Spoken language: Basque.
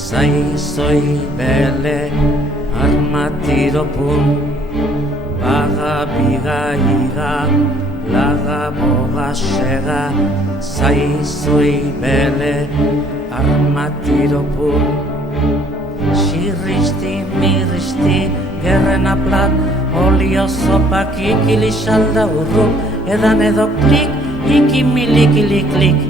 Zaizoi bele armatiropun Baga biga iga laga boga sega Zaizoi bele armatiropun Sirristi mirristi gerrena plat Olio zopak ikili salda urru Edan edo klik ikimilikili klik